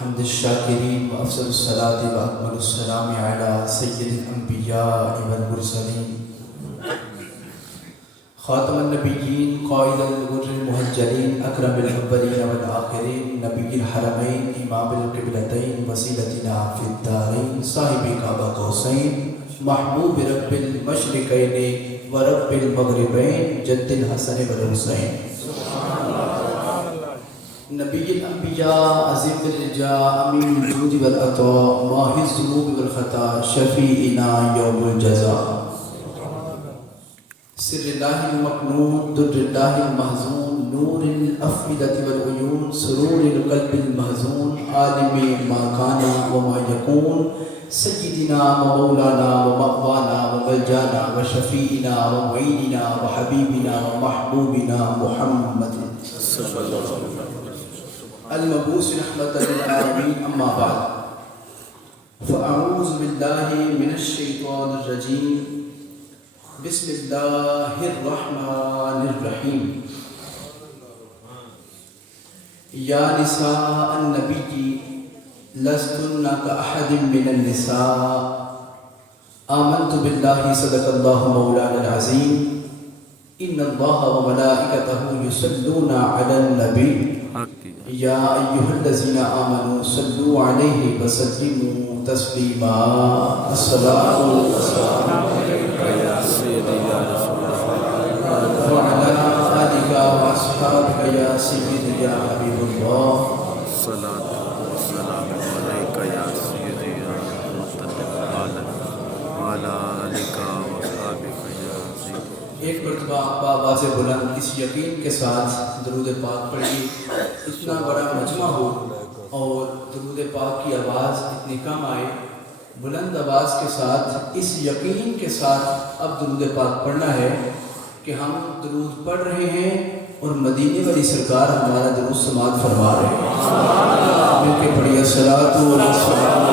حمد الشاکرین و افضل الصلاة و اکمل السلام علی سید الانبیاء والمرسلین خاتم النبیین قائد الغر المحجلین اکرم الاولین والآخرین نبی الحرمین امام القبلتین وسیلتنا فی الدارین صاحب کعبہ قوسین محبوب رب المشرقین و رب المغربین جد الحسن والحسین نبی الانبیاء عظیم الرجاء امین الجود والعطاء ماحی الذنوب والخطا شفیعنا یوم الجزاء سر اللہ المکنون در اللہ المحزون نور الافئدۃ والعیون سرور القلب المحزون عالم ما کان و ما یکون سیدنا و مولانا و مأوانا و ملجانا و شفیعنا و معیننا و حبیبنا و محبوبنا محمد صلی اللہ علیہ وسلم المبعوث رحمة للعالمين أما بعد فأعوذ بالله من الشيطان الرجيم بسم الله الرحمن الرحيم يا نساء النبي لستن كأحد من النساء آمنت بالله صدق الله مولانا العظيم إن الله وملائكته يصلون على النبي یا ایہا الذین آمنوا صلوا علیہ وسلموا تسلیما الصلاۃ والسلام علیک یا سیدی یا رسول اللہ وعلی آلک واصحابک یا سیدی یا حبیب اللہ الصلاۃ والسلام علیک یا سیدی یا رحمۃ للعالمین وعلی آلک واصحابک یا سیدی۔ ایک مرتبہ آواز بلند اس یقین کے ساتھ درود پاک پڑھی، اتنا بڑا مجمع ہو اور درود پاک کی آواز اتنی کم آئے، بلند آواز کے ساتھ اس یقین کے ساتھ اب درود پاک پڑھنا ہے کہ ہم درود پڑھ رہے ہیں اور مدینے والی سرکار ہمارا درود سماعت فرما رہے ہیں۔ مل کے پڑھیے الصلاۃ والسلام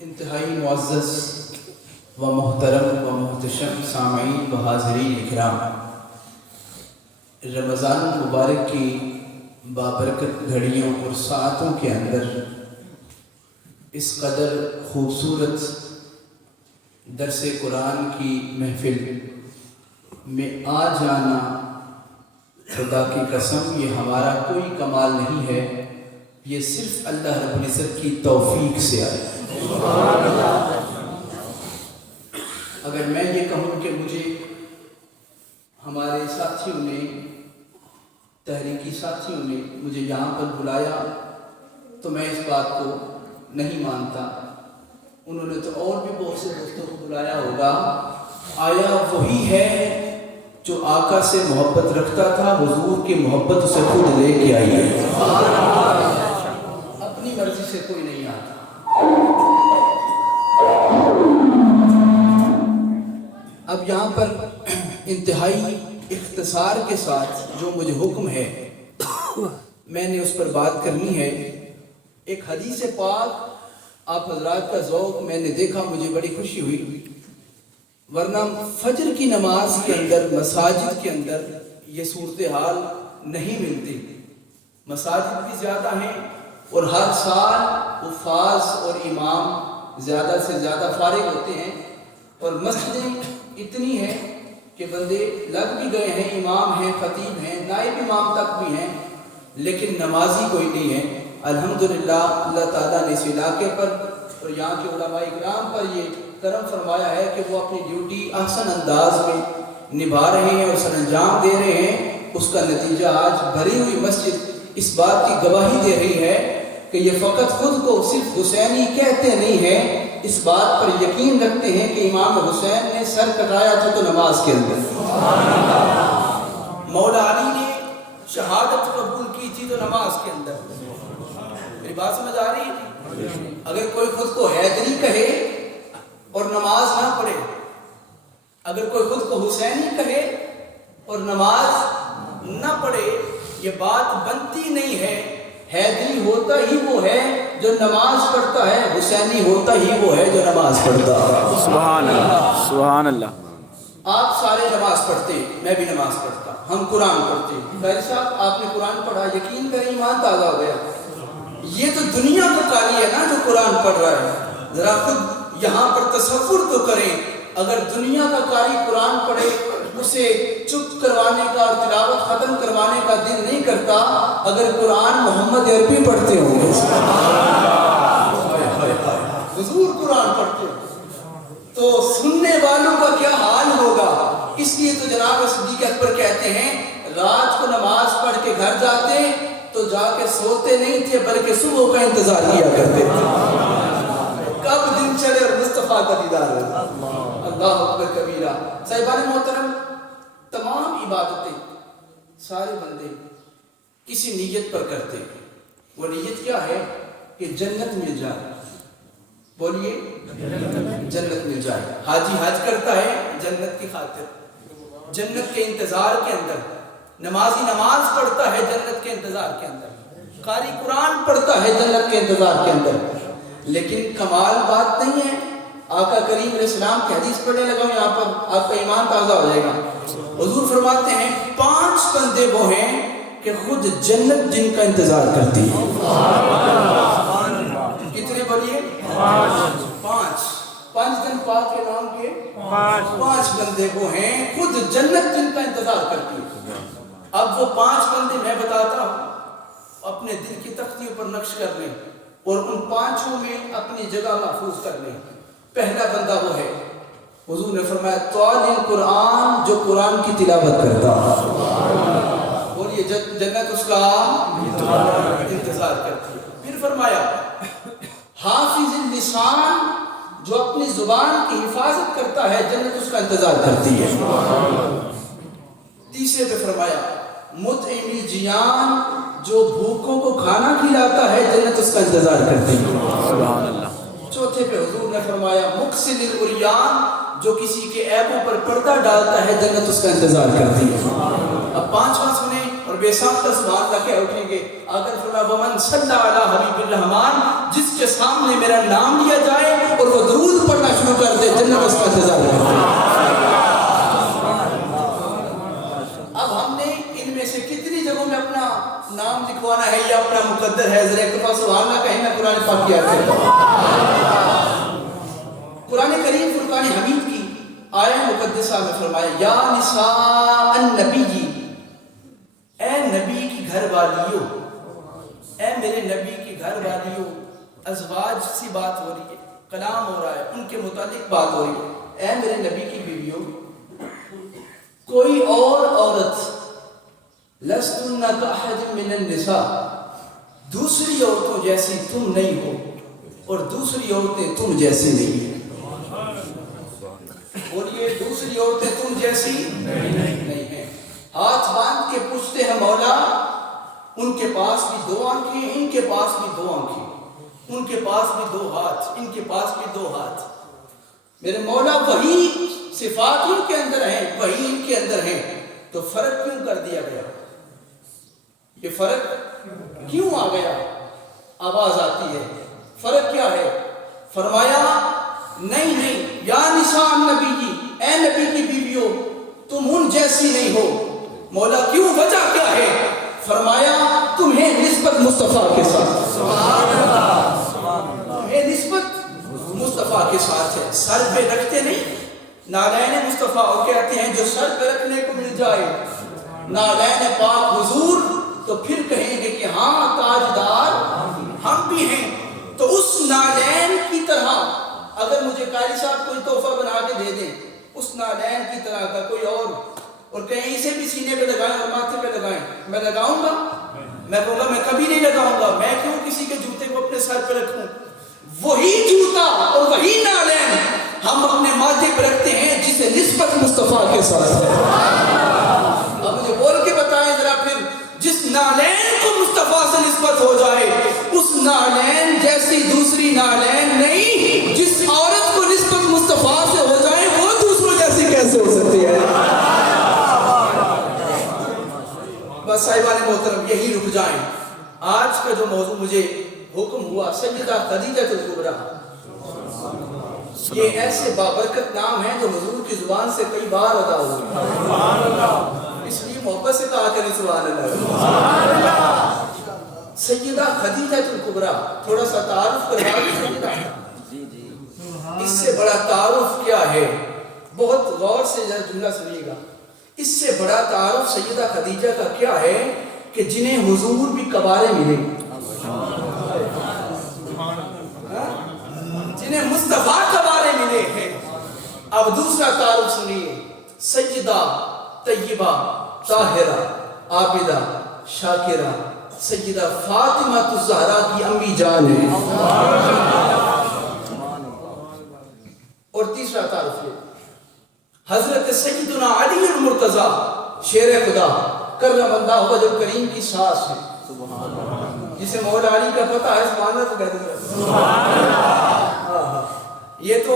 انتہائی معزز و محترم و محتشم سامعین و حاضرین اکرام، رمضان المبارک کی بابرکت گھڑیوں اور ساعتوں کے اندر اس قدر خوبصورت درس قرآن کی محفل میں آ جانا، خدا کی قسم یہ ہمارا کوئی کمال نہیں ہے، یہ صرف اللہ رب العزت کی توفیق سے آئے۔ اگر میں یہ کہوں کہ مجھے ہمارے ساتھیوں نے، تحریکی ساتھیوں نے مجھے یہاں پر بلایا تو میں اس بات کو نہیں مانتا۔ انہوں نے تو اور بھی بہت سے دوستوں کو بلایا ہوگا۔ آیا وہی ہے جو آقا سے محبت رکھتا تھا، حضور کی محبت اسے خود لے کے آئی ہے، اپنی مرضی سے کوئی نہیں آتا۔ اب یہاں پر انتہائی اختصار کے ساتھ جو مجھے حکم ہے میں نے اس پر بات کرنی ہے۔ ایک حدیث پاک آپ حضرات کا ذوق میں نے دیکھا، مجھے بڑی خوشی ہوئی، ورنہ فجر کی نماز کے اندر مساجد کے اندر یہ صورتحال نہیں ملتی۔ مساجد بھی زیادہ ہیں اور ہر سال حفاظ اور امام زیادہ سے زیادہ فارغ ہوتے ہیں، اور مسجدیں اتنی ہیں کہ بندے لگ بھی گئے ہیں، امام ہیں، خطیب ہیں، نائب امام تک بھی ہیں، لیکن نمازی کوئی نہیں ہے۔ الحمدللہ اللہ تعالیٰ نے اس علاقے پر اور یہاں کے علماء اکرام پر یہ کرم فرمایا ہے کہ وہ اپنی ڈیوٹی احسن انداز میں نبھا رہے ہیں اور سر انجام دے رہے ہیں۔ اس کا نتیجہ آج بھری ہوئی مسجد اس بات کی گواہی دے رہی ہے کہ یہ فقط خود کو صرف حسینی کہتے نہیں ہیں، اس بات پر یقین رکھتے ہیں کہ امام حسین نے سر کٹایا تھا تو نماز کے اندر، مولا علی نے شہادت قبول کی تھی تو نماز کے اندر۔ میری بات سمجھ آ رہی ہے؟ اگر کوئی خود کو حیدری کہے اور نماز نہ پڑھے، اگر کوئی خود کو حسینی کہے اور نماز پڑھے یہ بات بنتی نہیں ہے. حیدری ہوتا ہی وہ ہے جو نماز پڑھتا ہے, حسینی ہوتا ہی وہ ہے جو نماز پڑھتا ہے. سبحان اللہ سبحان اللہ. آپ سارے نماز پڑھتے, میں بھی نماز پڑھتا, ہم قرآن پڑھتے. قاری صاحب آپ نے قرآن پڑھا, یقین کریں ایمان تازہ ہو گیا. یہ تو دنیا کا قاری ہے نا جو قرآن پڑھ رہا ہے. ذرا خود یہاں پر تصور تو کریں, اگر دنیا کا قاری قرآن پڑھے اسے چپ کروانے کا اور تلاوت ختم کروانے کا دل نہیں کرتا, اگر قرآن محمد عربی پڑھتے ہوں گے, حضور قرآن پڑھتے ہوں تو سننے والوں کا کیا حال ہوگا. اس لیے تو جناب صدیق اکبر کہتے ہیں رات کو نماز پڑھ کے گھر جاتے تو جا کے سوتے نہیں تھے بلکہ صبح کا انتظار کیا کرتے تھے کب دن چڑھے اور مصطفیٰ کا دیدار ہو. اللہ اکبر کبیرہ. صاحبان محترم, تمام عبادتیں سارے بندے کسی نیت پر کرتے ہیں. وہ نیت کیا ہے کہ جنت مل جائے. بولیے جنت مل جائے. حاجی حج کرتا ہے جنت کی خاطر, جنت کے انتظار کے اندر. نمازی نماز پڑھتا ہے جنت کے انتظار کے اندر. قاری قرآن پڑھتا ہے جنت کے انتظار کے اندر. لیکن کمال بات نہیں ہے. آقا کریم علیہ السلام کی حدیث پڑھنے لگا ہوں یہاں پر, آپ کا ایمان تازہ ہو جائے گا. حضور فرماتے ہیں 5 بندے وہ ہیں کہ خود جنت جن کا انتظار کرتی ہے. کتنے بولیے؟ 5 دن پاک کے نام کے 5 بندے وہ ہیں خود جنت جن کا انتظار کرتی ہے. اب وہ 5 بندے میں بتاتا ہوں, اپنے دل کی تختیوں پر نقش کر لیں اور ان 5 میں اپنی جگہ محفوظ کر لیں. پہلا بندہ وہ ہے, حضور نے فرمایا طالع القرآن, جو قرآن کی تلاوت کرتا. بولیے جنت اس کا انتظار کرتی ہے. پھر فرمایا حافظ اللسان, جو اپنی زبان کی حفاظت کرتا ہے جنت اس کا انتظار کرتی ہے. تیسرے پہ فرمایا مطعم الجیان, جو بھوکوں کو کھانا کھلاتا ہے جنت اس کا انتظار کرتی ہے. سبحان اللہ. چوتھے پہ حضور نے فرمایا مکسل العریان, جو کسی کے عیبوں پر پردہ ڈالتا ہے جنت اس کا انتظار کرتی ہے. اب 5واں سنیں اور بے ساختہ سبحان اللہ کہہ اٹھیں گے. آقا نے فرمایا ومن صلی علی حبیب الرحمان, جس کے سامنے میرا نام لیا جائے اور وہ درود پڑھنا شروع کر دے جنت اس کا انتظار کرتی ہے. اب ہم نے ان میں سے کتنی جگہوں میں اپنا نام لکھوانا ہے یا اپنا مقدر ہے؟ ذرا ایک دفعہ سبحان اللہ کہیں نا قرآن پاک کی آیت ہے. قرآن کریم فرقان حمید کی آیہ مقدسہ میں فرمایا یا نساء النبی, اے نبی کی گھر والیوں, اے میرے نبی کی گھر والیوں. ازواج سی بات ہو رہی ہے, کلام ہو رہا ہے, ان کے متعلق بات ہو رہی ہے. اے میرے نبی کی بیویوں, کوئی اور عورت لستن کاحد من النساء, دوسری عورتوں جیسی تم نہیں ہو اور دوسری عورتیں تم جیسی نہیں ہیں. بولیے دوسری عورتیں تم جیسی نہیں ہیں. ہاتھ باندھ کے پوچھتے ہیں مولا, ان کے پاس بھی 2 آنکھیں, ان کے پاس بھی 2 آنکھیں, ان کے پاس بھی 2 ہاتھ, ان کے پاس بھی 2 ہاتھ. میرے مولا وہی صفات ان کے اندر ہیں, وہی ان کے اندر ہیں, تو فرق کیوں کر دیا گیا؟ یہ فرق کیوں آ گیا؟ آواز آتی ہے فرق کیا ہے؟ فرمایا نہیں یا نساء النبی جی, اے نبی کی بیویوں تم ان جیسی نہیں ہو. مولا کیوں, وجہ کیا ہے؟ فرمایا تمہیں نسبت مصطفیٰ کے ساتھ, تمہیں نسبت مصطفیٰ کے ساتھ ہے. سر پہ رکھتے نہیں نالین مصطفیٰ, اور کہتے ہیں جو سر پہ رکھنے کو مل جائے نالین پاک حضور, تو پھر کہیں گے کہ ہاں تاجدار ہم بھی ہیں. تو اس نالین کی طرح اگر مجھے قاری صاحب کوئی تحفہ بنا کے دے دیں اس نالین کی طرح کا کوئی اور کہیں اسے بھی سینے پہ لگائیں اور ماتھے پہ لگائیں, میں لگاؤں گا؟ میں کہوں گا میں کبھی نہیں لگاؤں گا. میں کیوں کسی کے جوتے کو اپنے سر پہ رکھوں؟ وہی جوتا اور وہی نالین ہم اپنے ماتھے پہ رکھتے ہیں جسے نسبت مصطفیٰ کے ساتھ ہے. اب مجھے بول کے بتائیں ذرا, پھر جس نالین کو مصطفیٰ سے نسبت ہو جائے اس نالین جیسی دوسری نالین نہیں, جس عورت کو نسبت مصطفیٰ سے ہو جائے وہ دوسروں جیسی کیسے ہو سکتی ہے؟ بس صاحبان محترم یہی رک جائیں. آج کا جو موضوع مجھے حکم ہوا سیدہ خدیجہ الکبریٰ، یہ ایسے بابرکت نام ہیں جو حضور کی زبان سے کئی بار ادا ہوئے، اس لیے محبت سے کہا کریں سبحان اللہ. سیدہ خدیجہ الکبریٰ، تھوڑا سا تعارف کروا دیں. اس سے بڑا تعارف کیا ہے؟ بہت غور سے جملہ سنیے گا. اس سے بڑا تعارف سیدہ خدیجہ کا کیا ہے کہ جنہیں حضور بھی کبارے ملے، جنہیں مصطفیٰ کبارے ملے ہیں. اب دوسرا تعارف سنیے. سیدہ طیبہ طاہرہ عابدہ شاکرہ سیدہ فاطمہ الزہرا کی امی جان ہے. اور تیسرا تعارف یہ حضرت سیدنا علی المرتضیٰ شیر خدا کرم اللہ وجہ کریم کی ساس ہے، جسے مولا علی کا پتہ ہے سبحان اللہ کہتے ہیں. یہ تو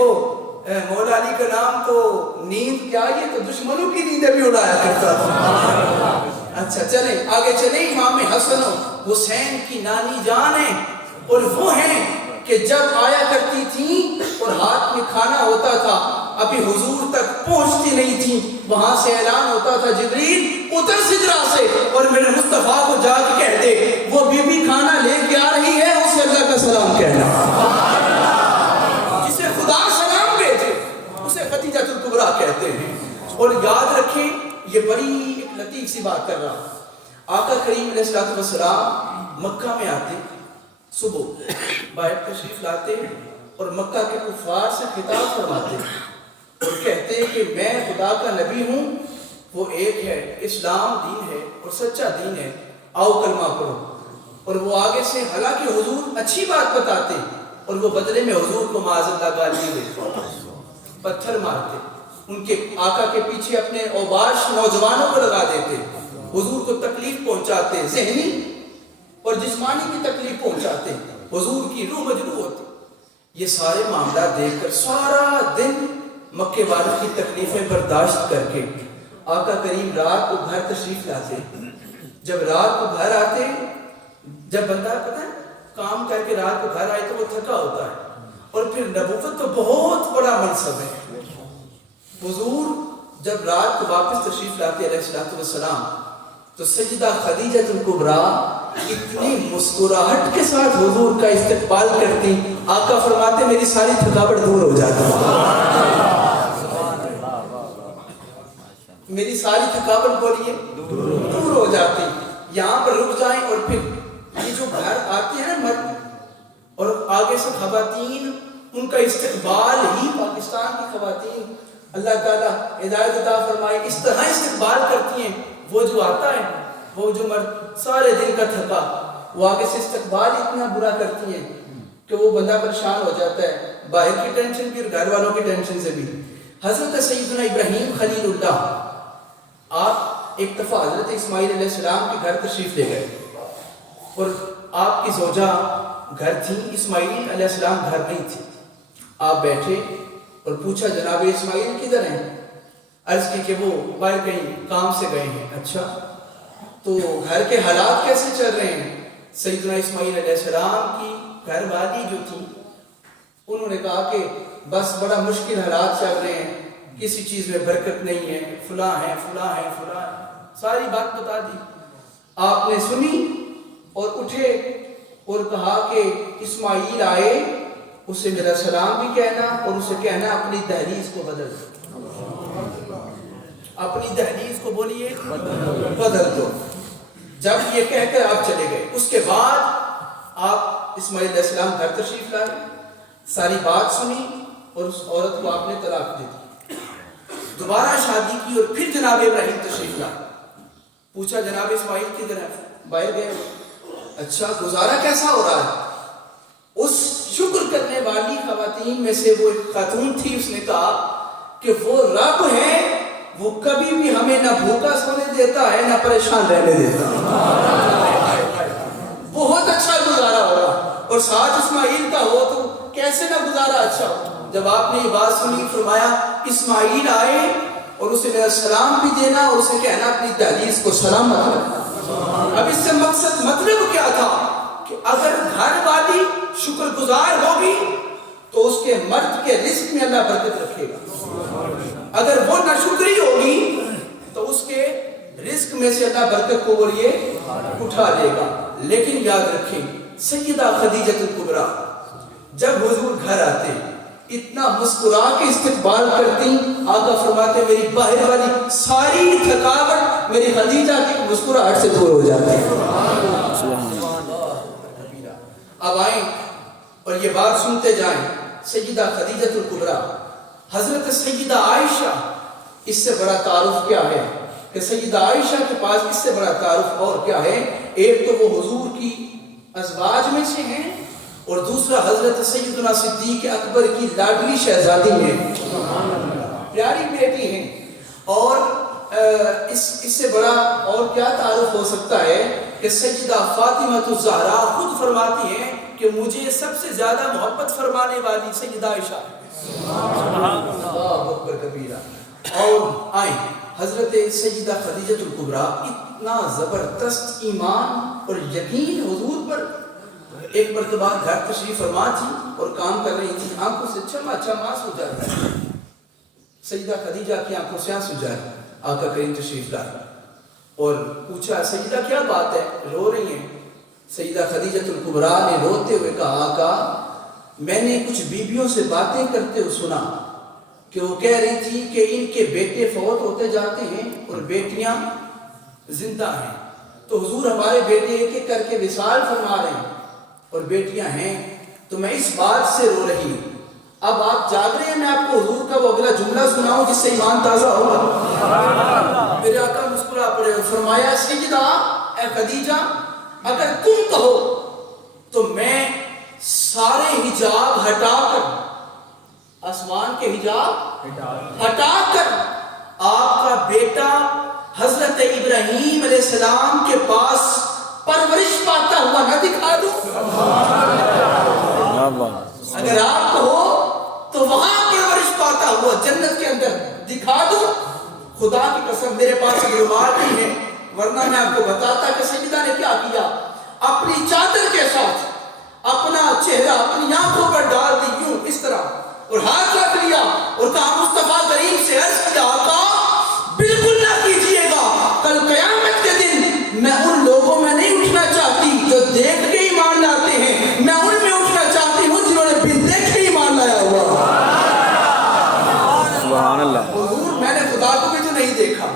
مولا علی کا نام تو نیند کیا، یہ تو دشمنوں کی نیندیں بھی اڑایا کرتا تھا. اچھا چلیں آگے چلیں. امام حسن و حسین کی نانی جان ہیں، اور وہ ہیں کہ جب آیا کرتی تھیں اور ہاتھ میں کھانا ہوتا تھا، ابھی حضور تک پہنچتی نہیں تھی، وہاں سے اعلان ہوتا تھا جبریل اتر سدرا سے اور میرے مصطفیٰ کو جا کے کہہ دے وہ بی بی کھانا لے کے آ رہی ہے، اسے اللہ کا سلام کہنا. جسے خدا سلام بھیجے اسے خدیجہ الکبریٰ کہتے ہیں. اور یاد رکھیں یہ بڑی ایک لطیف سی بات کر رہا. آقا کریم علیہ السلام مکہ میں آتے، صبح باہر تشریف لاتے اور مکہ کے کفار سے خطاب فرماتے اور کہتے ہیں کہ میں خدا کا نبی ہوں، وہ ایک ہے، اسلام دین ہے اور سچا دین ہے، آؤ کلمہ پڑھو. اور وہ آگے سے حالانکہ حضور اچھی بات بتاتے اور وہ بدلے میں حضور کو معاذ اللہ گالی دیتے، پتھر مارتے، ان کے آقا کے پیچھے اپنے اوباش نوجوانوں کو لگا دیتے، حضور کو تکلیف پہنچاتے، ذہنی اور جسمانی کی تکلیف پہنچاتے، حضور کی روح مجروح ہوتی. یہ سارے معاملات دیکھ کر سارا دن مکے والوں کی تکلیفیں برداشت کر کے آقا کریم رات کو گھر تشریف لاتے. جب رات کو گھر آتے، جب بندہ پتہ ہے کام کر کے رات کو گھر آئے تو وہ تھکا ہوتا ہے، اور پھر نبوت تو بہت بڑا منصب ہے. حضور جب رات کو واپس تشریف لاتے علیہ السلام تو سیدہ خدیجہ الکبریٰ اتنی مسکراہٹ کے ساتھ حضور کا استقبال کرتی، آقا فرماتے میری ساری تھکاوٹ دور ہو جاتی، میری ساری تھکاوٹ بولیے دور ہو جاتی. یہاں پر رک جائیں. اور پھر یہ جو گھر آتے ہیں نا مرد اور آگے سے خواتین، ان کا استقبال ہی پاکستان کی خواتین اللہ تعالیٰ ہدایت عطا فرمائے اس طرح استقبال کرتی ہیں. وہ جو آتا ہے، وہ جو مرد سارے دن کا تھکا، وہ آگے سے استقبال اتنا برا کرتی ہیں کہ وہ بندہ پریشان ہو جاتا ہے، باہر کی ٹینشن بھی اور گھر والوں کی ٹینشن سے بھی. حضرت سیدنا ابراہیم خلیل اللہ آپ ایک دفعہ حضرت اسماعیل علیہ السلام کے گھر تشریف لے گئے اور آپ کی زوجہ گھر تھی، اسماعیل علیہ السلام گھر نہیں تھی. آپ بیٹھے اور پوچھا جناب اسماعیل کدھر ہیں؟ عرض کی کہ وہ باہر کہیں کام سے گئے ہیں. اچھا تو گھر کے حالات کیسے چل رہے ہیں؟ سیدنا اسماعیل علیہ السلام کی گھر والی جو تھی انہوں نے کہا کہ بس بڑا مشکل حالات چل رہے ہیں، کسی چیز میں برکت نہیں ہے، فلاں ہے فلاں ہے فلاں ہے، ساری بات بتا دی. آپ نے سنی اور اٹھے اور کہا کہ اسماعیل آئے، اسے میرا سلام بھی کہنا اور اسے کہنا اپنی دہلیز کو بدل دو، اپنی دہلیز کو بولیے بدل دو. جب یہ کہہ کر آپ چلے گئے، اس کے بعد آپ اسماعیل علیہ السلام گھر تشریف لائے، ساری بات سنی اور اس عورت کو آپ نے طلاق دے دی. دوبارہ شادی کی اور پھر جناب ابراہیم تشریف لائے. پوچھا جناب اسماعیل کدھر ہے؟ باہر گئے. اچھا گزارا کیسا ہو رہا ہے؟ اس شکر کرنے والی خواتین میں سے وہ ایک خاتون تھی، اس نے کہا کہ وہ رب ہے، وہ کبھی بھی ہمیں نہ بھوکا سونے دیتا ہے نہ پریشان رہنے دیتا. بہت اچھا گزارا ہو رہا. اور ساتھ اسماعیل کا ہو تو کیسے نہ گزارا اچھا ہو. جب آپ نے یہ بات سنی فرمایا اسماعیل آئے اور اسے میرا سلام بھی دینا اور اسے کہنا اپنی دہلیز کو سلامت رکھنا. اب اس سے مقصد مطلب کیا تھا کہ اگر گھر والی شکر گزار ہوگی تو اس کے مرد کے رزق میں اللہ برکت رکھے گا، اگر وہ ناشکری ہوگی تو اس کے رزق میں سے اللہ برکت کو اٹھا لے گا۔ لیکن یاد رکھیں سیدہ خدیجہ الکبریٰ جب حضور گھر آتے اتنا مسکرا کے استقبال کرتی، آقا فرماتے میری باہر والی ساری تھکاوٹ میری خدیجہ کی مسکراہٹ سے دور ہو جاتی ہے۔ اب آئیں اور یہ بات سنتے جائیں، سیدہ خدیجہ الکبریٰ حضرت سیدہ عائشہ، اس سے بڑا تعارف کیا ہے کہ سیدہ عائشہ کے پاس اس سے بڑا تعارف اور کیا ہے؟ ایک تو وہ حضور کی ازواج میں سے ہیں اور دوسرا حضرت سیدنا صدیق اکبر کی لاڈلی شہزادی ہیں، پیاری بیٹی ہیں۔ اور اس سے بڑا اور کیا تعارف ہو سکتا ہے کہ سیدہ فاطمہ الزہرا خود فرماتی ہیں کہ مجھے سب سے زیادہ محبت فرمانے والی سیدہ عائشہ اللہ اکبر کبیرہ۔ اور آئیں حضرت سیدہ خدیجہ الکبریٰ اتنا زبردست ایمان اور یقین حضور پر، ایک مرتبہ گھر تشریف فرما تھی اور کام کر رہی تھی، آنکھوں سے چھما چھما آنسو جاری، سیدہ خدیجہ کی آنکھوں سے آنسو جاری، آقا کریم تشریف لائے اور پوچھا سیدہ کیا بات ہے، رو رہی ہیں؟ سیدہ خدیجہ الکبریٰ نے روتے ہوئے کہا آقا میں نے کچھ بیویوں سے باتیں کرتے ہوئے سنا کہ وہ کہہ رہی تھی کہ ان کے بیٹے فوت ہوتے جاتے ہیں اور بیٹیاں زندہ ہیں، تو حضور ہمارے بیٹے ایک ایک کر کے وصال فرما رہے ہیں اور بیٹیاں ہیں، تو میں اس بات سے رو رہی ہوں۔ اب آپ جاگ رہے ہیں، میں آپ کو حضور کا وہ اگلا جملہ سناؤں جس سے ایمان تازہ ہوگا۔ میرے آقا مسکرا پڑے اور فرمایا سیدہ اے خدیجہ اگر تم کہو تو میں سارے حجاب ہٹا کر، آسمان کے حجاب ہٹا کر آپ کا بیٹا حضرت ابراہیم علیہ السلام کے پاس پرورش پاتا ہوا نہ دکھا دوں؟ اگر آپ کہو تو وہاں پرورش پاتا ہوا جنت کے اندر دکھا دوں؟ خدا کی قسم میرے پاس رومال نہیں ہے ورنہ میں آپ کو بتاتا کہ سیدہ نے کیا کیا، اپنی چادر کے ساتھ اپنا چہرہ اپنی آنکھوں پر ڈال دی یوں اس طرح اور ہاتھ رکھ لیا اور کہا مصطفیٰ کریم سے عرض کیا آقا بالکل نہ کیجئے گا، کل قیامت کے دن میں ان لوگوں میں نہیں اٹھنا چاہتی جو دیکھ کے ایمان لاتے ہیں، میں ان میں اٹھنا چاہتی ہوں جنہوں نے بن دیکھ کے ایمان لایا ہوا۔ سبحان اللہ۔ حضور میں نے خدا کو بھی تو نہیں دیکھا،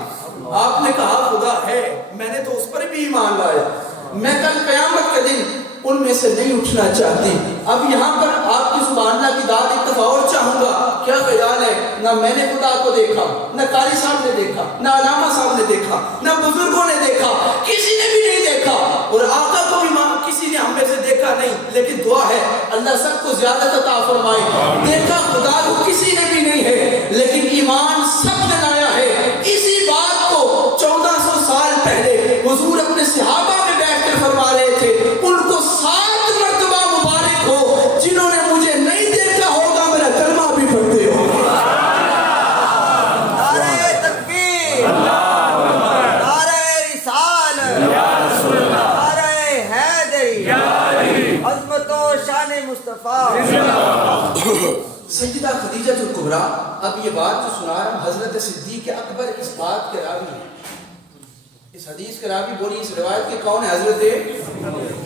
آپ نے کہا خدا ہے، میں نے تو اس پر بھی ایمان لایا، میں کل قیامت کے دن ان میں سے نہیں اٹھنا چاہتی۔ اب یہاں پر آپ کی سبحان اللہ کی داد ایک دفعہ اور چاہوں گا، کیا خیال ہے نہ میں نے خدا کو دیکھا، نہ قاری صاحب نے دیکھا، نہ علامہ صاحب نے دیکھا، نہ بزرگوں نے دیکھا، کسی نے بھی نہیں دیکھا اور آقا کو بھی کسی نے ہم میں سے دیکھا نہیں، لیکن دعا ہے اللہ سب کو زیادہ عطا فرمائے۔ دیکھا خدا کو کسی نے بھی نہیں ہے لیکن ایمان سب نے لایا ہے۔ اسی بات کو 1400 سال پہلے حضور اپنے صحابہ میں بیٹھ کر فرما رہے تھے، ان کو 7 مرتبہ مبارک ہو جنہوں نے مجھے نہیں دیکھا ہوگا میرا کلمہ بھی پڑھتے ہو۔ نعرہ تکبیر، نعرہ رسالت، نعرہ حیدری، عظمت و شان مصطفیٰ۔ سیدہ خدیجہ الکبریٰ اب یہ بات جو سنا رہا ہوں، حضرت صدیق اکبر اس بات کے راوی ہیں، اس حدیث کے راوی بولی اس روایت کے کون ہے؟ حضرت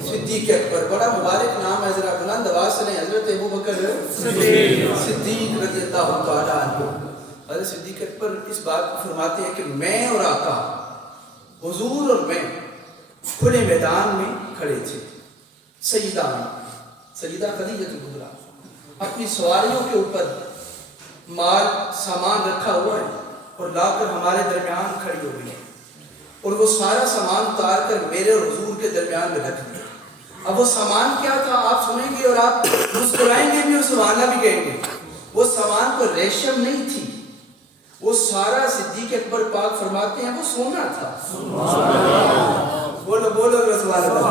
صدیق اکبر، بڑا مبارک نام ہے، ذرا بلند آواز سے نہیں، حضرت ابوبکر صدیق رضی اللہ تعالیٰ عنہ۔ حضرت صدیق اکبر اس بات کو فرماتے ہیں کہ میں اور آقا حضور اور میں کھلے میدان میں کھڑے تھے، سیدہ خدیجہ الکبریٰ اپنی سواریوں کے اوپر مال سامان رکھا ہوا ہے اور لا کر ہمارے درمیان کھڑی ہو گئی اور وہ سارا سامان اتار کر میرے اور حضور کے درمیان میں رکھ دیا۔ اب وہ سامان کیا تھا آپ سنیں گے اور آپ مسکرائیں گے بھی اور سبحان اللہ بھی کہیں گے۔ وہ سامان کو ریشم نہیں تھی، وہ سارا صدیق اکبر پاک فرماتے ہیں وہ سونا تھا۔ بولو بولو سبحان اللہ،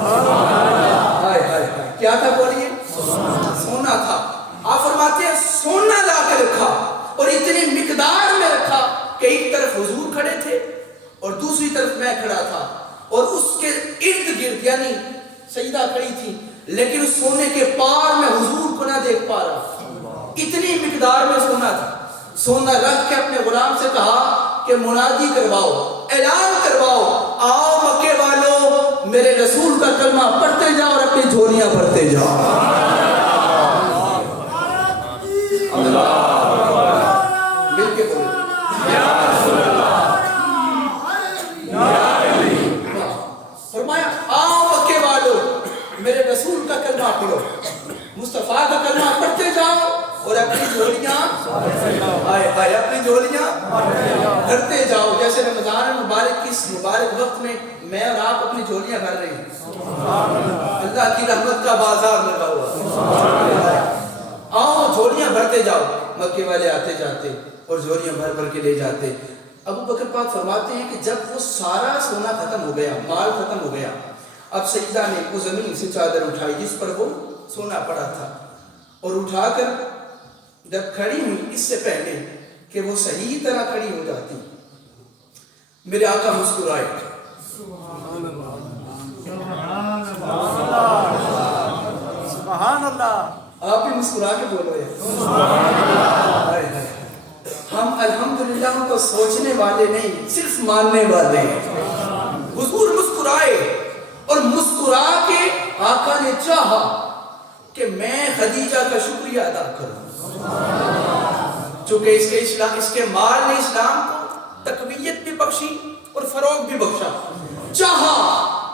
ہائے ہائے ہائے، کیا تھا بولیے؟ سونا تھا۔ آپ فرماتے ہیں سونا لا کے رکھا اور اتنی مقدار میں رکھا کہ ایک طرف حضور کھڑے تھے اور دوسری طرف میں کھڑا تھا اور اس کے ارد گرد یعنی سیدہ کھڑی تھی لیکن اس سونے کے پار میں حضور کو نہ دیکھ پا رہا، اتنی مقدار میں سونا تھا. سونا رکھ کے اپنے غلام سے کہا کہ منادی کرواؤ، اعلان کرواؤ، آؤ مکے والو میرے رسول کا کلمہ پڑھتے جاؤ اور اپنی جھولیاں بھرتے جاؤ. مل کے بولو فرمایا آؤ مکے والو میرے رسول کا کلمہ پڑھو، مصطفیٰ کا کلمہ پڑھتے جاؤ اور اپنی جھولیاں اپنی جھولیاں بھرتے جاؤ. جیسے رمضان مبارک کی اس مبارک وقت میں اور آپ اپنی جھولیاں بھر رہے ہیں، اللہ کی رحمت کا بازار لگا ہوا. آؤ جھولیاں بھرتے جاؤ. مکے والے آتے جاتے اور جھولیاں بھر بھر کے لے جاتے. ابو بکر پاک فرماتے ہیں کہ جب وہ سارا سونا ختم ہو گیا، مال ختم ہو گیا، اب سیدہ نے وہ زمین سے چادر اٹھائی جس پر وہ سونا پڑا تھا اور اٹھا کر جب کھڑی ہوئی، اس سے پہلے کہ وہ صحیح طرح کھڑی ہو جاتی، میرے آقا مسکرائے. سبحان اللہ. آپ بھی مسکرا کے بولو ہم الحمدللہ کو سوچنے والے نہیں صرف ماننے والے ہیں. حضور مسکرائے اور مسکرا کے آقا نے چاہا کہ میں خدیجہ کا شکریہ ادا کروں، چونکہ اس کے مال نے اسلام کو تقویت بھی بخشی اور فروغ بھی بخشا. چاہا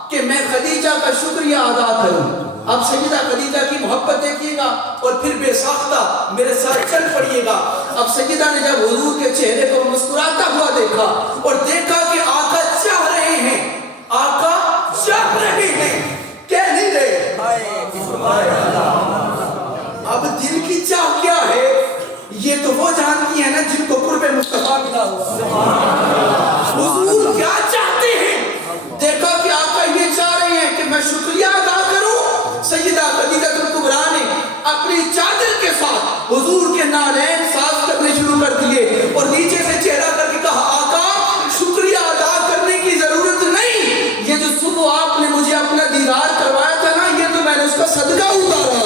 کہ میں خدیجہ کا شکریہ ادا کروں. اب سیدہ خدیجہ کی محبت دیکھیے گا اور پھر بے ساختہ میرے ساتھ چل پڑیے گا. اب سیدہ نے جب حضور کے چہرے کو مسکراتا ہوا دیکھا اور دیکھا کہ آقا چاہ رہے ہیں، آقا چاہ رہے ہیں، کہہ نہیں رہے. اب دل کی چاہ کیا ہے یہ تو وہ جانتی ہے نا جن کو قرب مصطفیٰ ملا ہوا. حضور کیا چاہتے ہیں؟ دیکھا کہ آقا یہ چاہ رہے ہیں کہ میں شکریہ ادا کروں. سیدہ خدیجہ کبریٰ نے اپنی چادر کے ساتھ حضور کے نالین ساز کرنے شروع کر دیے اور نیچے سے چہرہ کر کے کہا آقا شکریہ ادا کرنے کی ضرورت نہیں، یہ جو صبح آپ نے مجھے اپنا دیدار کروایا تھا نا یہ تو میں نے اس کا صدقہ اتارا.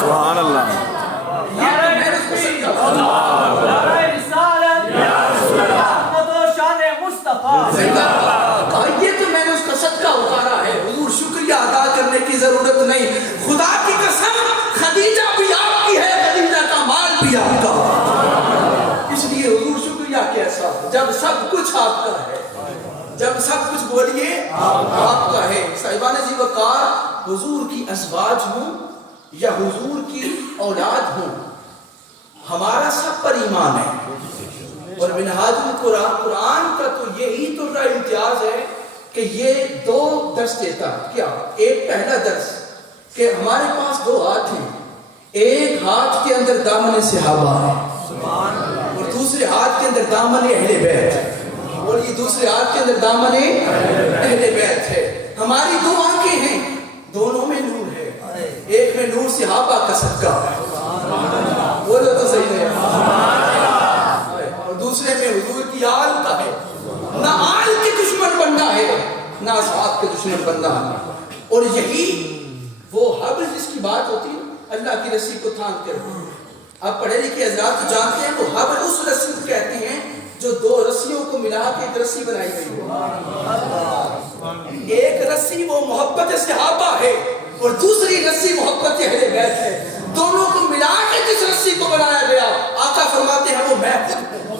سبحان اللہ. یہ تو میں نے اس کا صدقہ اتارا ہے. حضور شکریہ ادا کرنے کی ضرورت نہیں. خدا کی قسم خدیجہ بھی آپ کی ہے، خدیجہ کا مال بھی آپ کا. اس لیے حضور شکریہ کیسا جب سب کچھ آپ کا ہے، جب سب کچھ بولیے آپ کا ہے. صاحبان ذی وقار حضور کی ازواج ہوں یا حضور کی اولاد ہوں، ہمارا سب پر ایمان ہے. اور منہاج القرآن قرآن کا تو یہی تو امتیاز ہے کہ یہ دو درس دیتا ہے. کیا؟ ایک پہلا درس کہ ہمارے پاس دو ہاتھ ہیں، ایک ہاتھ کے اندر دامن صحابہ ہے اور دوسرے ہاتھ کے اندر دامن اہل بیت ہے. اور یہ دوسرے ہاتھ کے اندر دامن اہل بیت ہے. ہماری دو آنکھیں ہیں، دونوں میں نور ہے. ایک میں نور صحابہ کا صدقہ بولو تو صحیح ہے، اور دوسرے میں حضور کی آل کا ہے. نہ آل کے دشمن بننا ہے نہ اصحاب کے دشمن بننا ہے. اور یہی وہ حبل جس کی بات ہوتی ہے اللہ کی رسی کو تھام کر. آپ پڑھے لکھے حضرات تو جانتے ہیں وہ حبل اس رسی کو کہتے ہیں جو دو رسیوں کو ملا کے ایک رسی بنائی گئی ہے. ایک رسی وہ محبت صحابہ ہے اور دوسری رسی محبت اہل بیت ہے. دونوں کو ملا کے جس رسی کو بنایا گیا آقا فرماتے ہیں وہ میں خود ہوں.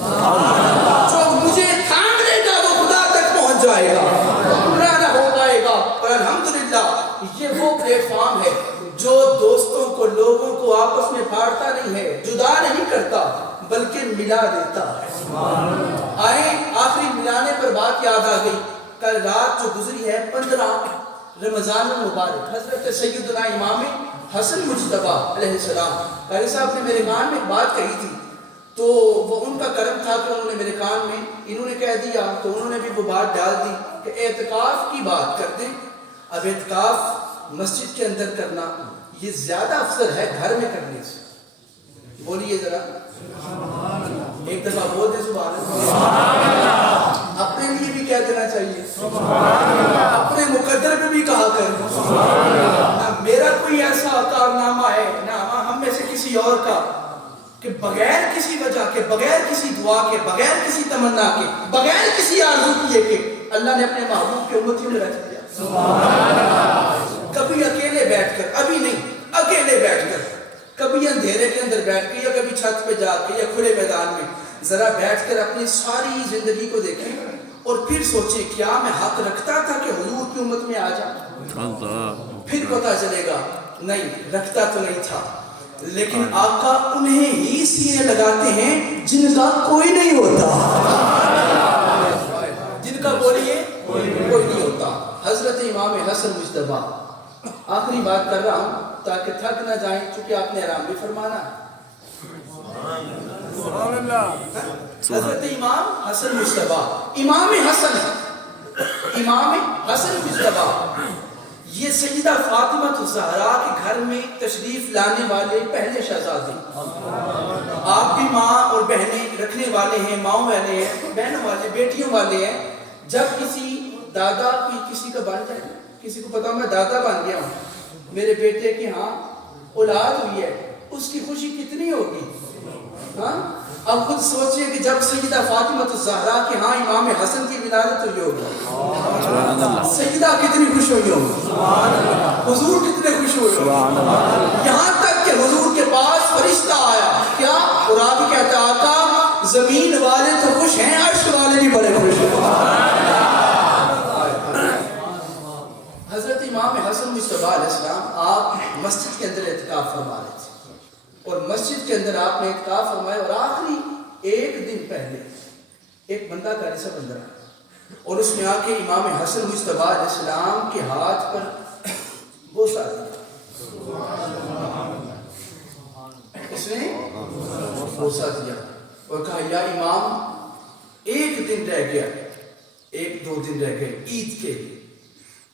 جو مجھے تھام لے گا وہ خدا تک پہنچ جائے گا، گمراہ نہ ہو پائے گا. اور الحمدللہ یہ وہ پلیٹ فارم ہے جو دوستوں کو لوگوں کو آپس میں پھاڑتا نہیں ہے، جدا نہیں کرتا بلکہ ملا دیتا ہے. آئیں آخری ملانے پر بات یاد آ گئی. کل رات جو گزری ہے 15 رمضان المبارک، حضرت سیدنا امام حسن مجتبیٰ علیہ السلام قاری صاحب نے میرے کان میں ایک بات کہی تھی تو وہ ان کا کرم تھا کہ انہوں نے میرے کان میں انہوں نے کہہ دیا تو انہوں نے بھی وہ بات ڈال دی کہ اعتکاف کی بات کر دیں. اب اعتکاف مسجد کے اندر کرنا یہ زیادہ افضل ہے گھر میں کرنے سے. بولیے ذرا ایک دفعہ بول دیں سبحان اللہ. اپنے لیے بھی کہہ دینا چاہیے بغیر کسی دعا کے، بغیر کسی تمنا کے، بغیر کسی آرزو کیے کہ اللہ نے اپنے محبوب کے امتیوں میں رکھ دیا. کبھی اکیلے بیٹھ کر، ابھی نہیں، اکیلے بیٹھ کر، کبھی اندھیرے کے اندر بیٹھ کے، یا کبھی چھت پہ جا کے، یا کھلے میدان میں ذرا بیٹھ کر اپنی ساری زندگی کو دیکھیں اور پھر سوچیں کیا میں حق رکھتا تھا کہ حضور کی امت میں آ جاؤں؟ پھر پتہ چلے گا نہیں، رکھتا تو نہیں تھا، لیکن آقا انہیں ہی سینے لگاتے ہیں جن کا کوئی نہیں ہوتا، جن کا بولیے کوئی نہیں ہوتا. حضرت امام حسن مجتبیٰ، آخری بات کر رہا ہوں تاکہ تھک نہ جائیں، چونکہ آپ نے آرام بھی فرمانا ہے. حضرت امام حسن مجتبیٰ، امام حسن مجتبیٰ، یہ سیدہ فاطمہ الزہرا کے گھر میں تشریف لانے والے پہلے شہزادے. آپ بھی ماں اور بہنیں رکھنے والے ہیں، ماؤں والے ہیں، بہنوں والے، بیٹیوں والے ہیں. جب کسی دادا کی کسی کا بن جائے، کسی کو پتا میں دادا بن گیا ہوں، میرے بیٹے کی ہاں اولاد ہوئی ہے، اس کی خوشی کتنی ہوگی. ہاں اب خود سوچئے کہ جب سیدہ فاطمہ الزہرا کے ہاں امام حسن کی ولادت ہوئی ہوگی، سیدہ کتنی خوش ہوئی ہوگی، حضور کتنے خوش ہوئے ہوگی. یہاں تک کہ حضور کے پاس فرشتہ آیا، کیا؟ اور آپ کہتے ہیں آقا زمین والے تو خوش ہیں، عرش والے بھی بڑے خوش ہیں. حضرت امام حسن مجتبیٰ علیہ السلام آپ مسجد کے اندر اعتکاف فرما رہے تھے، اور مسجد کے اندر آپ نے اعتکاف فرمایا، اور آخری ایک دن پہلے ایک بندہ گھر سے بندہ آیا، اور اس نے آ کے امام حسن مجتبیٰ علیہ السلام کے ہاتھ پر بوسہ دیا. اس نے بوسہ دیا اور کہا یا امام ایک دن رہ گیا، ایک دو دن رہ گئے عید کے،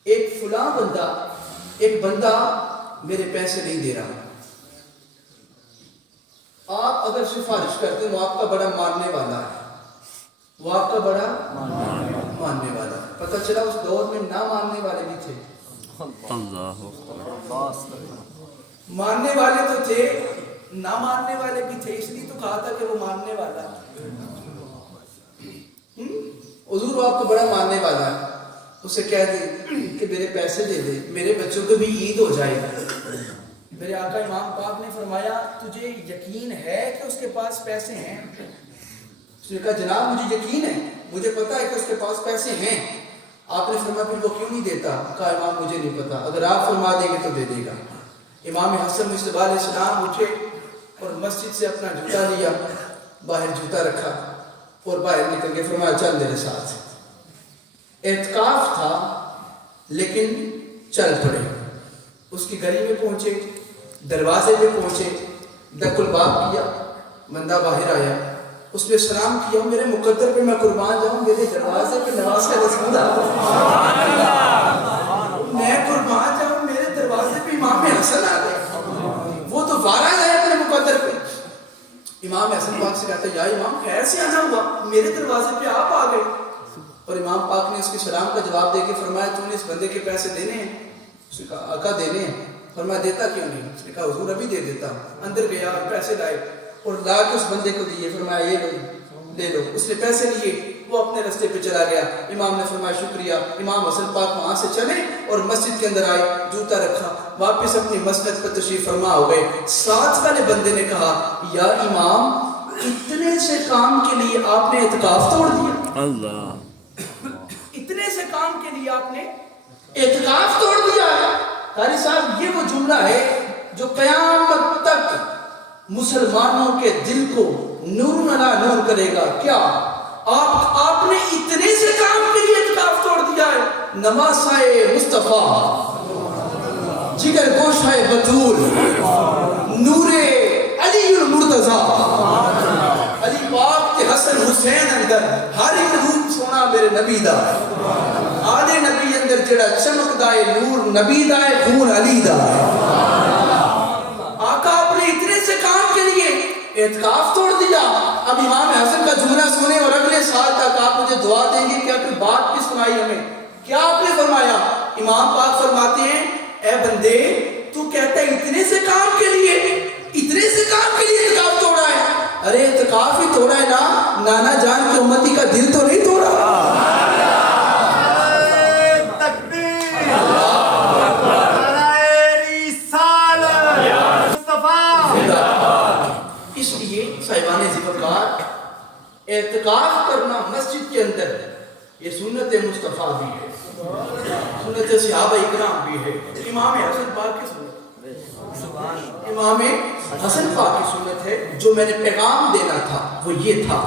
ایک فلاں بندہ، ایک بندہ میرے پیسے نہیں دے رہا، آپ اگر سفارش کرتے وہ آپ کا بڑا ماننے والا ہے، وہ آپ کا بڑا ماننے والا ہے. پتہ چلا اس دور میں نہ ماننے والے بھی تھے، ماننے والے تو تھے، نہ ماننے والے بھی تھے، اس لیے تو کہا تھا کہ وہ ماننے والا ہے. حضور آپ کو بڑا ماننے والا ہے، اسے کہہ دے کہ میرے پیسے دے دے، میرے بچوں کو بھی عید ہو جائے. میرے آقا امام پاک نے فرمایا تجھے یقین ہے کہ اس کے پاس پیسے ہیں؟ اس نے کہا جناب مجھے یقین ہے، مجھے پتا ہے کہ اس کے پاس پیسے ہیں. آپ نے فرمایا پھر وہ کیوں نہیں دیتا؟ کہا امام مجھے نہیں پتا، اگر آپ فرما دیں گے تو دے دے گا. امام حسن مجتبیٰ علیہ السلام اٹھے اور مسجد سے اپنا جوتا لیا، باہر جوتا رکھا اور باہر نکل کے فرمایا چل میرے ساتھ. اعتکاف تھا لیکن چل پڑے. اس کی گلی میں پہنچے، دروازے پہ پہنچے، دق الباب کیا، بندہ باہر آیا، اس نے سلام کیا، میرے مقدر پہ میں قربان جاؤں، میرے دروازے پہ نواز کا رسول میں قربان جاؤں، میرے دروازے پہ امام حسن آ گئے، وہ تو وارث ہے اپنے مقدر پہ. امام حسن پاک سے کہتا ہے یا امام خیر سے آنا ہوا، میرے دروازے پہ آپ آ گئے. اور امام پاک نے اس کے سلام کا جواب دے کے فرمایا تم نے اس بندے کے پیسے دینے ہیں؟ اس نے کہا آقا دینے ہیں. فرمایا دیتا کیوں نہیں؟ اس نے کہا حضور ابھی دے دیتا ہوں. اندر گیا اور پیسے لائے اور لا کے اس بندے کو دیے، فرمایا یہ لو لے لو. اس نے پیسے لیے، وہ اپنے راستے پہ چلا گیا. امام نے فرمایا شکریہ. امام حسن پاک وہاں سے چلے اور مسجد کے اندر آئے، جوتا رکھا، واپس اپنی مسجد پر تشریف فرما ہو گئے. ساتھ والے بندے نے کہا یا امام اتنے سے کام کے لیے آپ نے اعتکاف توڑ دیا؟ اللہ، اتنے سے کام کے لیے آپ نے اعتکاف توڑ دیا؟ قاری صاحب یہ وہ جملہ ہے جو قیامت تک مسلمانوں کے دل کو نور علی نور کرے گا. کیا آپ نے اتنے سے کام کے لیے اعتکاف توڑ دیا ہے؟ نواسائے مصطفیٰ، جگر گوشائے بطول، نور علی المرتضیٰ، علی پاک کے حسن حسین اندر ہر ایک روپ سونا میرے نبی دا، آدھے نبی اندر جڑا چمک دائے نور نبی دائے خون علی دا. آقا آپ نے اتنے سے کام کے لیے اعتکاف توڑ دیا. اب امام حسن کا جملہ سنے اور اگلے سال تک آپ مجھے دعا دیں گے کیا کوئی بات بھی سنائی ہمیں؟ کیا آپ نے فرمایا؟ امام پاک فرماتے ہیں اے بندے تو کہتا ہے اتنے سے کام کے لیے اعتکاف توڑا ہے؟ ارے اعتکاف ہی توڑا ہے نا، نانا جان کی امتی کا دل تو نہیں توڑا. تکبیر نعرہ رسالت مصطفیٰ. اس لیے صاحبان ذکرگار اعتکاف کرنا مسجد کے اندر یہ سنت مصطفیٰ بھی ہے، سنت صحابہ اکرام بھی ہے، امام حسن پاک کی سنت، امام حسن پاک کی سنت ہے. جو میں نے پیغام دینا تھا وہ یہ تھا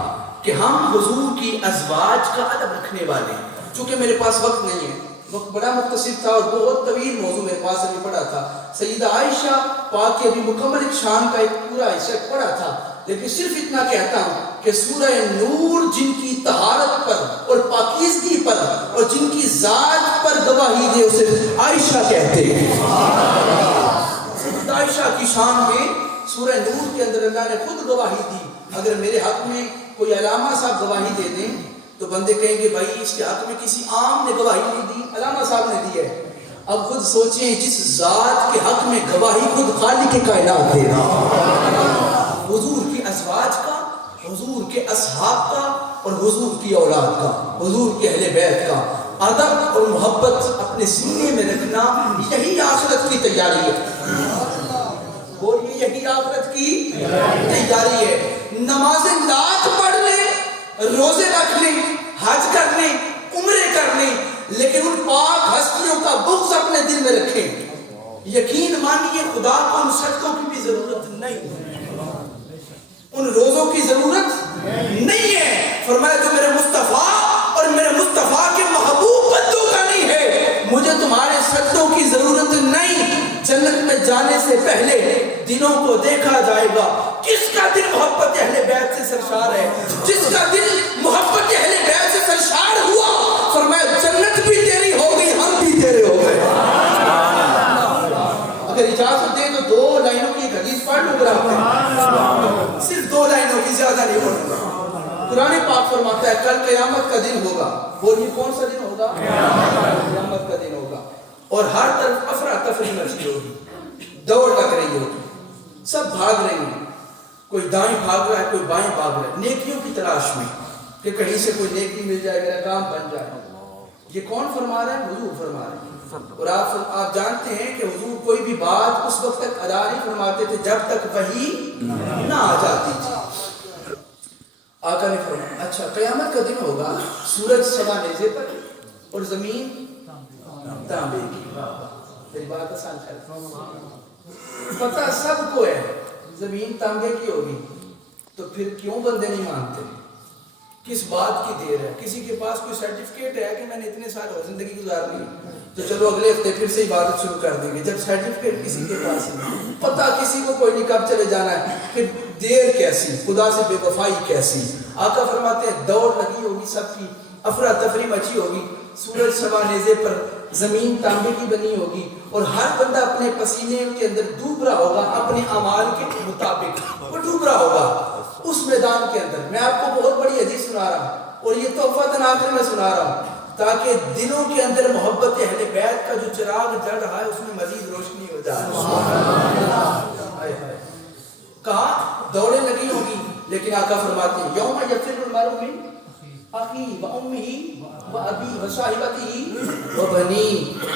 کہ ہم حضور کی ازواج کا ادب رکھنے والے ہیں. چونکہ میرے پاس وقت نہیں ہے، وقت بڑا مختصر تھا اور بہت طویل موضوع میرے پاس ابھی پڑا تھا. سیدہ عائشہ پاک کے ابھی مکمل ایک شان کا ایک پورا حصہ پڑا تھا، لیکن صرف اتنا کہتا ہوں کہ سورہ نور جن کی طہارت پر اور پاکیزگی پر اور جن کی ذات پر گواہی دے اسے عائشہ کہتے ہیں. سیدہ عائشہ کی شان میں سورہ نور کے اندر اللہ نے خود گواہی دی. اگر میرے حق میں کوئی علامہ صاحب گواہی دے دیں تو بندے کہیں گے بھائی اس کے حق میں کسی عام نے گواہی نہیں دی، علامہ صاحب نے دی ہے. اب خود سوچیں جس ذات کے حق میں گواہی خود خالق کائنات دے رہا، حضور کی ازواج کا، حضور کے اصحاب کا اور حضور کی اولاد کا، حضور کے اہل بیت کا ادب اور محبت اپنے سینے میں رکھنا، یہی آخرت کی تیاری ہے. بولیے یہی آخرت کی تیاری ہے. نمازیں لاکھ پڑھ لیں، روزے رکھ لیں، حج کر لیں، عمرے کر لیں، لیکن ان پاک ہستیوں کا بغض اپنے دل میں رکھیں. یقین مانیے خدا کو ان صدقوں کی بھی ضرورت نہیں، ان روزوں کی ضرورت نہیں ہے. فرمایا جو میرے مصطفیٰ اور میرے مصطفیٰ کے محبوب بندوں کا نہیں ہے، مجھے تمہارے صدقوں کی ضرورت نہیں. جنت میں جانے سے پہلے دلوں کو دیکھا جائے گا، کس کا دل محبت اہل بیت سے سرشار ہے. جس کا دل محبت اہل بیت سے سرشار ہوا، فرمایا جنت بھی تیری ہو گئی، ہم بھی تیرے ہو گئے. اگر اجازت دے تو 2 لائنوں کی ایک حدیث پڑھ لوں گا، صرف 2 لائنوں کی، زیادہ نہیں پڑھوں گا. قرآن پاک فرماتا ہے کل قیامت کا دن ہوگا. بولیے کون سا دن ہوگا؟ قیامت کا دن ہوگا، اور ہر طرف افراتفری مچی ہوگی، دوڑ لگ رہی ہوگی، سب بھاگ رہے ہیں. کوئی دائیں بھاگ رہا ہے، کوئی بائیں بھاگ رہا ہے، نیکیوں کی تلاش میں کہ کہیں سے کوئی نیکی مل جائے، میرا کام بن جائے. یہ کون فرما رہا ہے؟ حضور فرما رہے ہیں. اور آپ جانتے ہیں کہ حضور کوئی بھی بات اس وقت تک ادا نہیں فرماتے تھے جب تک وحی نہ آ جاتی تھی. آقا نے فرمایا اچھا قیامت کا دن ہوگا، سورج سوا نیزے پر اور زمین تانبے کی. میری بات آسان کر، پتہ سب کو ہے زمین تانبے کی ہوگی، تو پھر کیوں بندے نہیں مانتے؟ کس بات کی دیر ہے؟ کسی کے پاس کوئی سرٹیفکیٹ ہے کہ میں نے اتنے سال اور زندگی گزارنی، تو چلو اگلے ہفتے پھر سے عبادت شروع کر دیں گے. جب سرٹیفکیٹ کسی کے پاس نہیں، پتہ کسی کو کوئی نہیں کب چلے جانا ہے، پھر دیر کیسی، خدا سے بے وفائی کیسی. آقا فرماتے ہیں دوڑ لگی ہوگی، سب کی افراتفری مچی ہوگی، سورج سوا نیزے پر، زمین تانبے کی بنی ہوگی، اور ہر بندہ اپنے پسینے کے اندر ڈوب رہا ہوگا، اپنے اعمال کے مطابق وہ ڈوب رہا ہوگا اس میدان کے اندر. میں آپ کو بہت بڑی حدیث سنا رہا ہوں، اور یہ تحفۃ آخر میں سنا رہا ہوں تاکہ دلوں کے اندر محبت اہل بیت کا جو چراغ جل رہا ہے اس میں مزید روشنی ہو جائے. کہا دوڑیں لگی ہوں گی، لیکن آقا فرماتے ہیں یوم یفر المرء من اخیہ و امہ و ابیہ و صاحبتہ و بنیہ.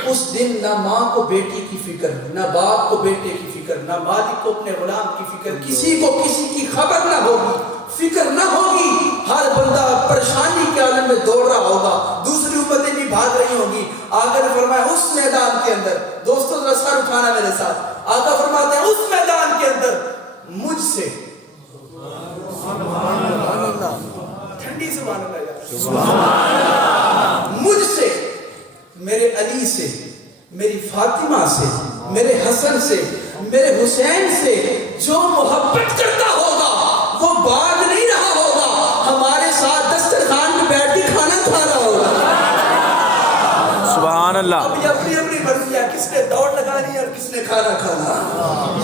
اس دن نہ ماں کو بیٹی کی فکر، نہ باپ کو بیٹے کی فکر، نہ مالک کو اپنے غلام کی فکر، کسی کو کسی کی خبر نہ ہوگی، فکر نہ ہوگی. ہر بندہ پریشانی کے عالم میں دوڑ رہا ہوگا، دوسری امتیں بھی بھاگ رہی ہوں گی. آقا نے فرمایا اس میدان کے اندر، دوستوں ذرا سر اٹھانا میرے ساتھ، آقا فرماتے ہیں اس میدان کے اندر مجھ سے ٹھنڈی زبان لگا، مجھ سے، میرے علی سے، میری فاطمہ سے، میرے حسن سے، میرے حسین سے جو محبت کرتا ہوگا وہ بعد نہیں رہا ہوگا، ہمارے ساتھ دسترخوان پہ بیٹھ کے کھانا کھا رہا ہوگا. سبحان اللہ. اب یہ اپنی اپنی مرضی ہے کس نے دوڑ لگانی ہے اور کس نے کھانا کھانا.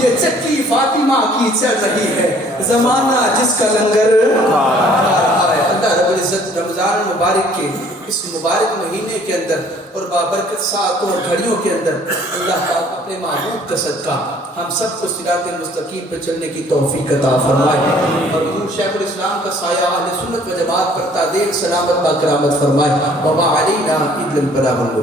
یہ کہ چکی فاطمہ کی چل رہی ہے، زمانہ جس کا لنگر کھا رہا ہے۔ اللہ رب العزت رمضان مبارک کے اس مبارک مہینے کے اندر اور بابرکت ساعتوں اور گھڑیوں کے اندر اللہ پاک اپنے محبوب کا صدقہ ہم سب کو صراط مستقیم پہ چلنے کی توفیق عطا فرمائے، اور حضور شیخ الاسلام کا سایہ اہل سنت و جماعت پر تا دیر سلامت با کرامت فرمائے۔ وما علینا الا البلاغ المبین۔